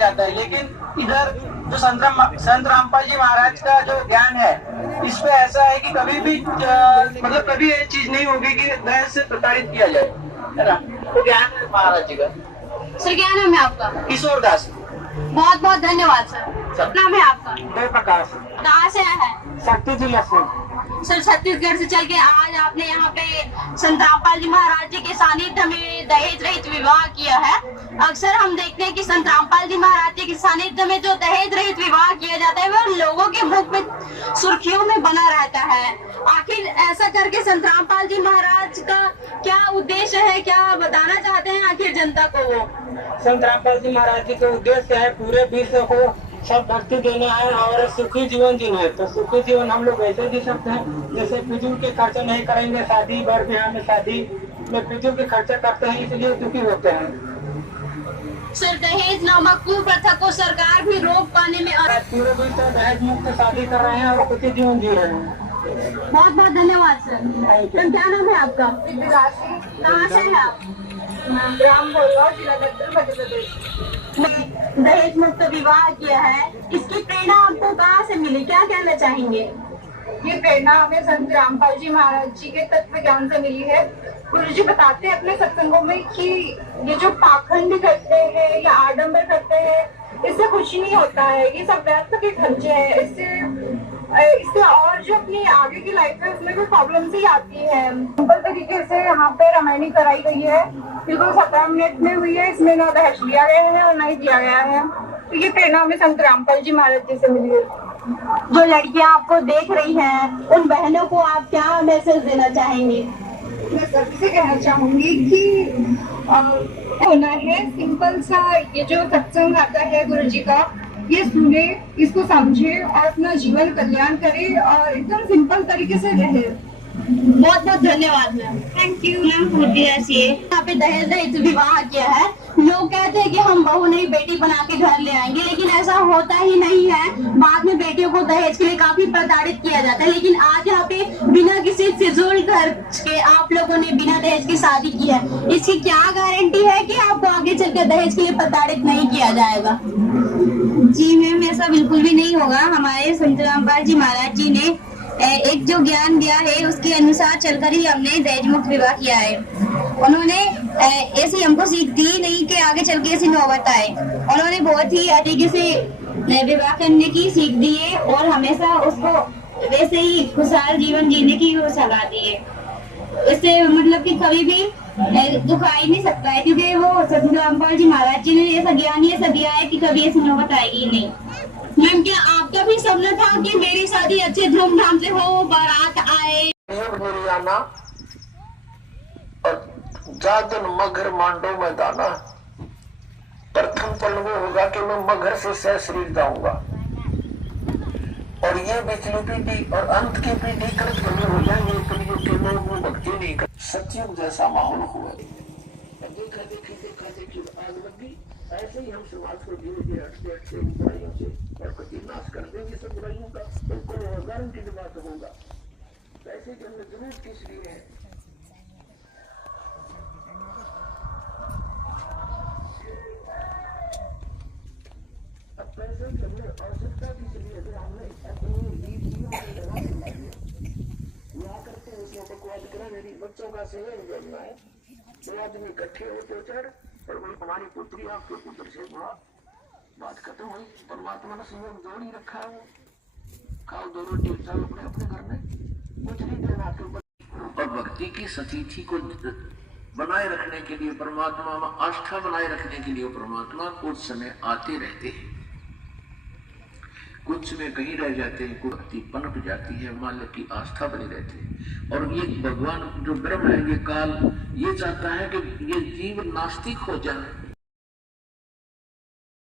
जाता है। लेकिन इधर जो संत रामपाल जी महाराज का जो ज्ञान है, इस पे ऐसा है कि कभी भी मतलब कभी ये चीज नहीं होगी कि दहेज से प्रताड़ित किया जाए, है ना। तो ज्ञान है महाराज जी का। सर क्या नाम है आपका? किशोर दास। बहुत बहुत धन्यवाद सर। नाम है आपका? जयप्रकाश। कहाँ से है? शक्ति जिला से। सर छत्तीसगढ़ से चल के आज आपने यहाँ पे संत रामपाल जी महाराज जी के सानिध्य में दहेज रहित विवाह किया है। अक्सर हम देखते हैं कि संत रामपाल जी महाराज जी के सानिध्य में जो दहेज रहित विवाह किया जाता है वह लोगों के मुख में सुर्खियों में बना रहता है। आखिर ऐसा करके संत रामपाल जी महाराज का क्या उद्देश्य है, क्या बताना चाहते हैं आखिर जनता को? वो संत रामपाल जी महाराज जी का उद्देश्य है पूरे विश्व को सब भक्ति देना है और सुखी जीवन जीना है। तो सुखी जीवन हम लोग ऐसे जी सकते हैं जैसे फिजूल के खर्चा नहीं करेंगे, शादी बर ब्याह में शादी में फिजूल के खर्चा करते हैं, इसलिए दुखी होते हैं। सर दहेज नामक कुप्रथा को सरकार भी रोक पाने में पूरे विश्व दहेज मुक्त शादी कर रहे हैं और सुखी जीवन जी रहे हैं। बहुत बहुत धन्यवाद सर। तो क्या नाम है आपका? कहाँ से है आप? ग्राम बोलगांव, जिला दक्षिण मध्य प्रदेश। दहेज मुक्त विवाह किया है, इसकी प्रेरणा आपको कहाँ से मिली, क्या कहना चाहेंगे? ये प्रेरणा हमें संत रामपाल जी महाराज जी के तत्व ज्ञान से मिली है। गुरु जी बताते हैं अपने सत्संगों में कि ये जो पाखंड करते हैं या आडंबर करते हैं, इससे कुछ नहीं होता है, ये सब व्यर्थ के खर्चे हैं। इससे और जो अपनी आगे की लाइफ है उसमें भी प्रॉब्लम ही आती है। सिंपल तरीके से यहाँ पे रामायणी कराई गई है, बिल्कुल 17 मिनट में हुई है। इसमें ना दहेज लिया गया है और ना ही दिया गया है। तो ये प्रेरणा हमें संत रामपाल जी महाराज जी से मिली है। जो लड़कियां आपको देख रही हैं, उन बहनों को आप क्या मैसेज देना चाहेंगे? मैं सभी से कहना चाहूंगी कि होना है सिंपल सा, ये जो सत्संग आता है गुरु जी का, ये सुने, इसको समझे और अपना जीवन कल्याण करे और एकदम सिंपल तरीके से रहे। बहुत बहुत धन्यवाद मैम। Thank you ma'am. यहाँ पे दहेज रहित विवाह किया है। लोग कहते हैं कि हम बहू नहीं बेटी बना के घर ले आएंगे, लेकिन ऐसा होता ही नहीं है। बाद में बेटियों को दहेज के लिए काफी प्रताड़ित किया जाता है, लेकिन आज यहाँ पे बिना किसी फिजूल खर्च के आप लोगों ने बिना दहेज की शादी की है। इसकी क्या गारंटी है कि आपको आगे चलकर दहेज के लिए प्रताड़ित नहीं किया जाएगा? जी मैम, ऐसा बिल्कुल भी नहीं होगा। हमारे संत रामपाल जी महाराज जी ने एक जो ज्ञान दिया है उसके अनुसार चलकर ही हमने दहेज मुक्त विवाह किया है। उन्होंने ऐसी हमको सीख दी नहीं कि आगे चल के ऐसी नौबत आए। उन्होंने बहुत ही तरीके से विवाह करने की सीख दी है और हमेशा उसको वैसे ही खुशहाल जीवन जीने की सलाह दी है। इससे मतलब कि कभी भी दुख आ ही नहीं सकता है, क्योंकि वो संत रामपाल जी महाराज जी ने ऐसा ज्ञान ही ऐसा दिया है कि कभी ऐसी नौबत आएगी नहीं। मैम क्या आपका भी सपना था कि मेरी शादी अच्छे धूमधाम से हो, बारात आए? जादन मगर मांडो में दाना, प्रथम पल वो होगा कि मैं मगर से सह शरीर जाऊंगा और ये पिछली पीढ़ी और अंत की पीढ़ी कृत कमी हो जाएंगे। कलयुग के लोग वो भक्ति नहीं कर, सतयुग जैसा माहौल हुआ। देखा देखी आग लगी। ऐसे ही हम समाज को धीरे धीरे हटते बुराइयों से और कभी नाश कर देंगे सब बुराइयों का। बिल्कुल गारंटी बात होगा। पैसे की हमें जरूरत किस लिए है? अब पैसे की हमें आवश्यकता किस लिए? अगर हमने अपनी यहाँ करते हैं उसमें बकवाद करें। मेरी बच्चों का सहयोग जोड़ना है। 2 आदमी इकट्ठे होते चढ़ और वही हमारी पुत्री आपके पुत्र से बड़ा बात खत्म हुई। परमात्मा ने सहयोग जोड़ ही रखा है। खाओ 2 रोटी चलो अपने अपने घर में, कुछ नहीं देना के ऊपर। और भक्ति की सतीथि को बनाए रखने के लिए, परमात्मा में आस्था बनाए रखने के लिए परमात्मा कुछ समय आते रहते हैं। कुछ में कहीं रह जाते हैं, कुछ भक्ति पनप जाती है, माल्य की आस्था बनी रहती है। और ये भगवान जो ब्रह्म है, ये काल ये चाहता है कि ये जीव नास्तिक हो जाए,